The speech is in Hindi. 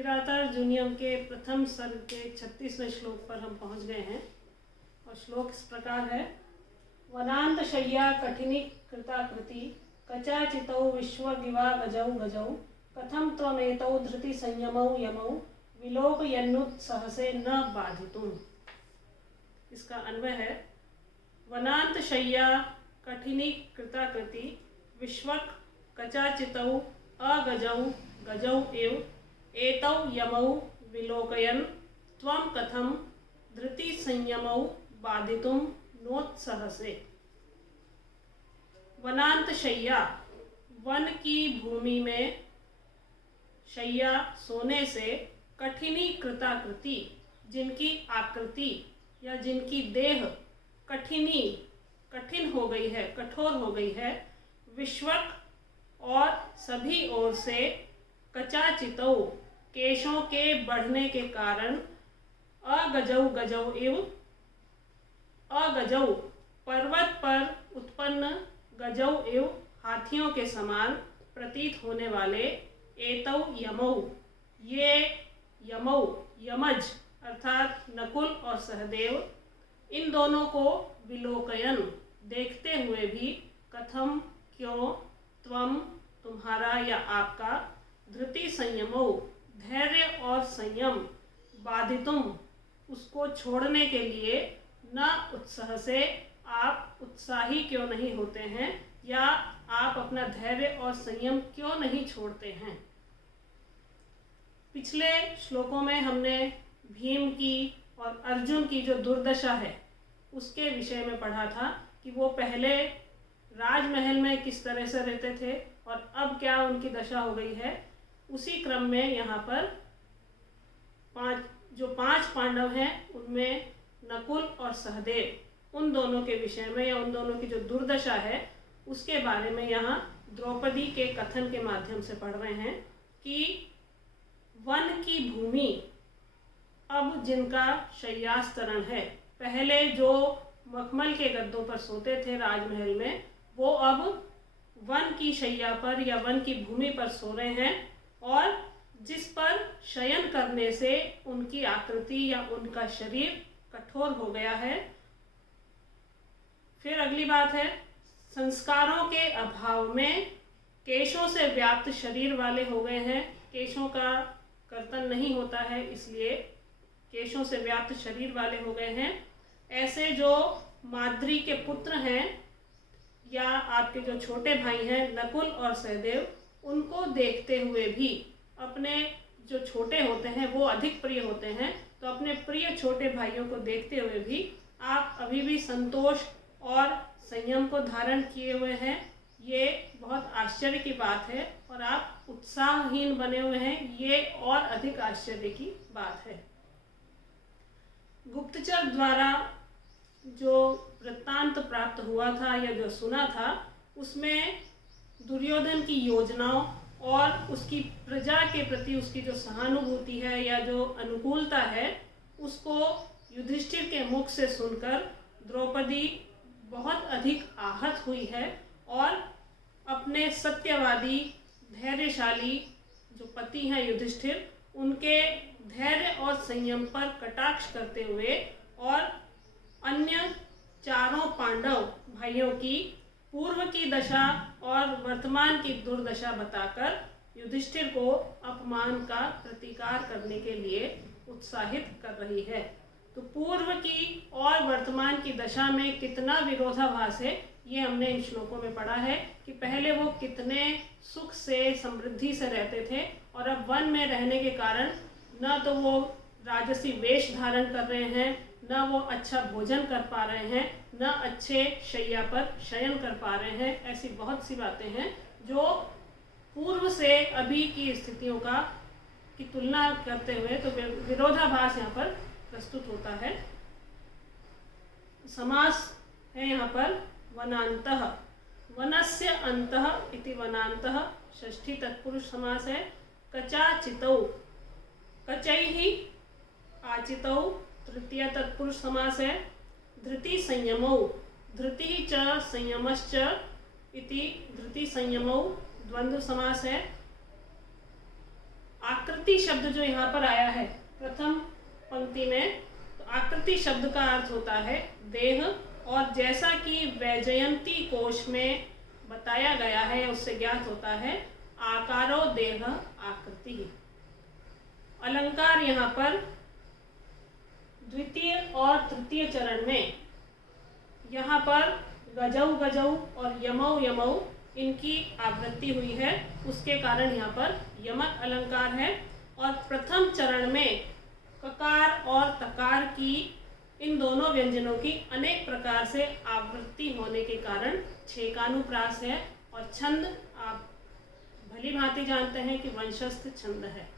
किरातार्जुनीयम के प्रथम सर्ग के 36वें श्लोक पर हम पहुंच गए हैं और श्लोक इस प्रकार है। वनांत शय्या कठिनी कृताकृति कचाचितौ विश्वगिवा गजौ गजौ कथम त्वमेतौ धृति संयमौ यमौ विलोकयन्नुत्सहसे न बाधितुम्। इसका अन्वय है, वनांत शय्या कठिनी कृताकृति विश्वक कचाचितौ अगजौ गजौ एव एतौ यमौ विलोकयन् त्वं कथं धृति संयमौ बाधितुं नोत्सहसे। वनांत शय्या, वन की भूमि में, शय्या सोने से, कठिनी कृताकृति जिनकी आकृति या जिनकी देह कठिनी कठिन हो गई है, कठोर हो गई है, विश्वक और सभी ओर से, कचाचितौ केशों के बढ़ने के कारण, अगजौ गजौ एव अगजौ पर्वत पर उत्पन्न, गजौ एव हाथियों के समान प्रतीत होने वाले, एतौ यमौ ये यमौ यमज अर्थात नकुल और सहदेव, इन दोनों को विलोकयन देखते हुए भी, कथम क्यों, त्वम तुम्हारा या आपका, धृति संयमो धैर्य और संयम, बाधितुम उसको छोड़ने के लिए, न उत्साह से आप उत्साही क्यों नहीं होते हैं या आप अपना धैर्य और संयम क्यों नहीं छोड़ते हैं। पिछले श्लोकों में हमने भीम की और अर्जुन की जो दुर्दशा है उसके विषय में पढ़ा था कि वो पहले राजमहल में किस तरह से रहते थे और अब क्या उनकी दशा हो गई है। उसी क्रम में यहाँ पर पांच पांडव हैं, उनमें नकुल और सहदेव, उन दोनों के विषय में या उन दोनों की जो दुर्दशा है उसके बारे में यहाँ द्रौपदी के कथन के माध्यम से पढ़ रहे हैं कि वन की भूमि अब जिनका शय्यास्तरण है, पहले जो मखमल के गद्दों पर सोते थे राजमहल में, वो अब वन की शैया पर या वन की भूमि पर सो रहे हैं और जिस पर शयन करने से उनकी आकृति या उनका शरीर कठोर हो गया है। फिर अगली बात है, संस्कारों के अभाव में केशों से व्याप्त शरीर वाले हो गए हैं, केशों का कर्तन नहीं होता है इसलिए केशों से व्याप्त शरीर वाले हो गए हैं। ऐसे जो माद्री के पुत्र हैं या आपके जो छोटे भाई हैं नकुल और सहदेव, उनको देखते हुए भी, अपने जो छोटे होते हैं वो अधिक प्रिय होते हैं, तो अपने प्रिय छोटे भाइयों को देखते हुए भी आप अभी भी संतोष और संयम को धारण किए हुए हैं। ये बहुत आश्चर्य की बात है और आप उत्साहहीन बने हुए हैं, ये और अधिक आश्चर्य की बात है। गुप्तचर द्वारा जो वृत्तांत प्राप्त हुआ था या जो सुना था, उसमें दुर्योधन की योजनाओं और उसकी प्रजा के प्रति उसकी जो सहानुभूति है या जो अनुकूलता है, उसको युधिष्ठिर के मुख से सुनकर द्रौपदी बहुत अधिक आहत हुई है और अपने सत्यवादी धैर्यशाली जो पति हैं युधिष्ठिर, उनके धैर्य और संयम पर कटाक्ष करते हुए और अन्य चारों पांडव भाइयों की पूर्व की दशा और वर्तमान की दुर्दशा बताकर युधिष्ठिर को अपमान का प्रतिकार करने के लिए उत्साहित कर रही है। तो पूर्व की और वर्तमान की दशा में कितना विरोधाभास है, ये हमने इन श्लोकों में पढ़ा है कि पहले वो कितने सुख से समृद्धि से रहते थे और अब वन में रहने के कारण न तो वो राजसी वेश धारण कर रहे हैं, न वो अच्छा भोजन कर पा रहे हैं, न अच्छे शैया पर शयन कर पा रहे हैं। ऐसी बहुत सी बातें हैं जो पूर्व से अभी की स्थितियों की तुलना करते हुए तो विरोधाभास यहाँ पर प्रस्तुत होता है। समास है यहाँ पर वनांतः, वनस्य अंतः इति वनांतः, षष्ठी तत्पुरुष समास है। कचाचितौ, कचैहि आचितौ तृतीय तत्पुरुष समास है। धृति संयमौ, धृति च संयमश्च इति धृति संयमौ द्वंद्व समास है। आकृति शब्द जो यहाँ पर आया है प्रथम पंक्ति में, तो आकृति शब्द का अर्थ होता है देह, और जैसा कि वैजयंती कोश में बताया गया है उससे ज्ञात होता है आकारो देह आकृति। अलंकार यहाँ पर द्वितीय और तृतीय चरण में यहाँ पर गजौ गजौ और यमौ यमौ इनकी आवृत्ति हुई है, उसके कारण यहाँ पर यमक अलंकार है। और प्रथम चरण में ककार और तकार की इन दोनों व्यंजनों की अनेक प्रकार से आवृत्ति होने के कारण छेकानुप्रास है। और छंद आप भली भांति जानते हैं कि वंशस्थ छंद है।